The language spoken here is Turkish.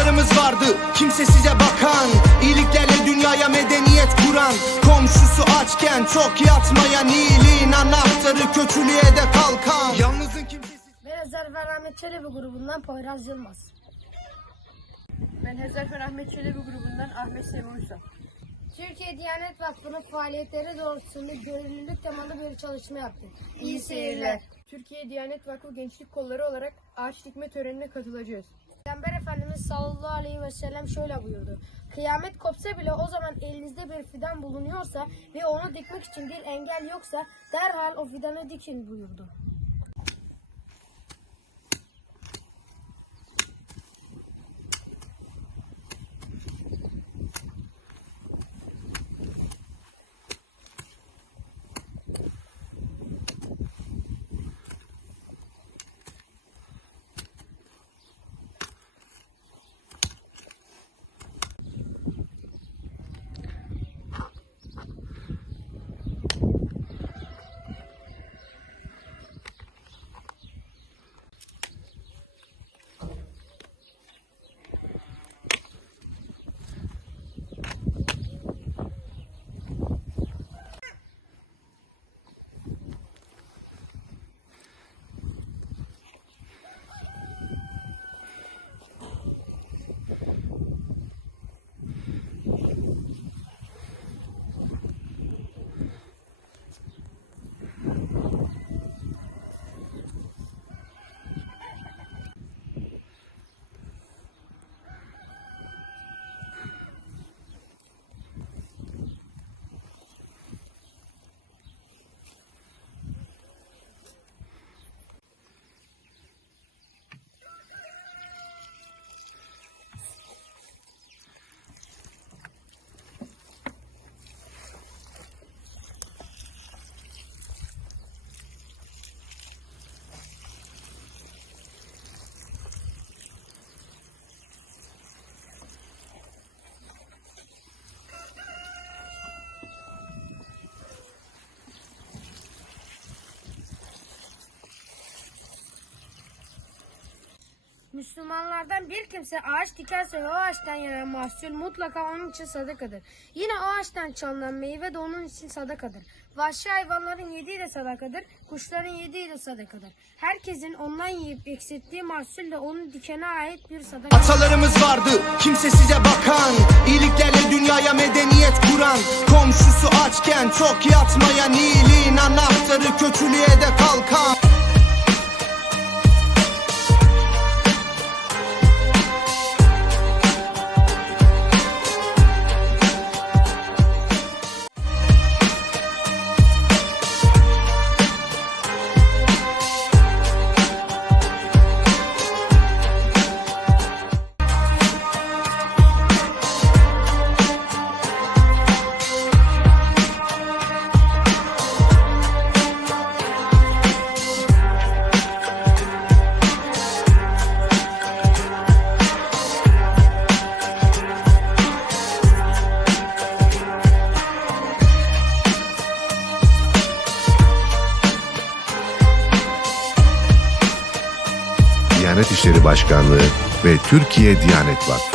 Atalarımız vardı kimse size bakan İyiliklerle dünyaya medeniyet kuran Komşusu açken çok yatmayan iyiliğin anahtarı kötülüğe de kalkan Yalnızın kimsesiz Ben Ezer ve Rahmet Çelebi grubundan Poyraz Yılmaz. Ben Hezar ve Ahmet Çelebi grubundan Ahmet Semi Uysal. Türkiye Diyanet Vakfı'nın faaliyetleri doğrultusunda gönüllülük temalı bir çalışma yaptık. İyi seyirler. Türkiye Diyanet Vakfı Gençlik Kolları olarak ağaç dikme törenine katılacağız. Peygamber Efendimiz sallallahu aleyhi ve sellem şöyle buyurdu. Kıyamet kopsa bile o zaman elinizde bir fidan bulunuyorsa ve onu dikmek için bir engel yoksa derhal o fidanı dikin buyurdu. Müslümanlardan bir kimse ağaç dikerse o ağaçtan gelen mahsul mutlaka onun için sadakadır. Yine o ağaçtan çalınan meyve de onun için sadakadır. Vahşi hayvanların yediği de sadakadır, kuşların yediği de sadakadır. Herkesin ondan yiyip eksilttiği mahsul de onun dikene ait bir sadaka. Atalarımız vardı kimse size bakan İyiliklerle dünyaya medeniyet kuran Komşusu açken çok yatmayan iyiliğin anahtarı kötülüğe de kalkan Diyanet İşleri Başkanlığı ve Türkiye Diyanet Vakfı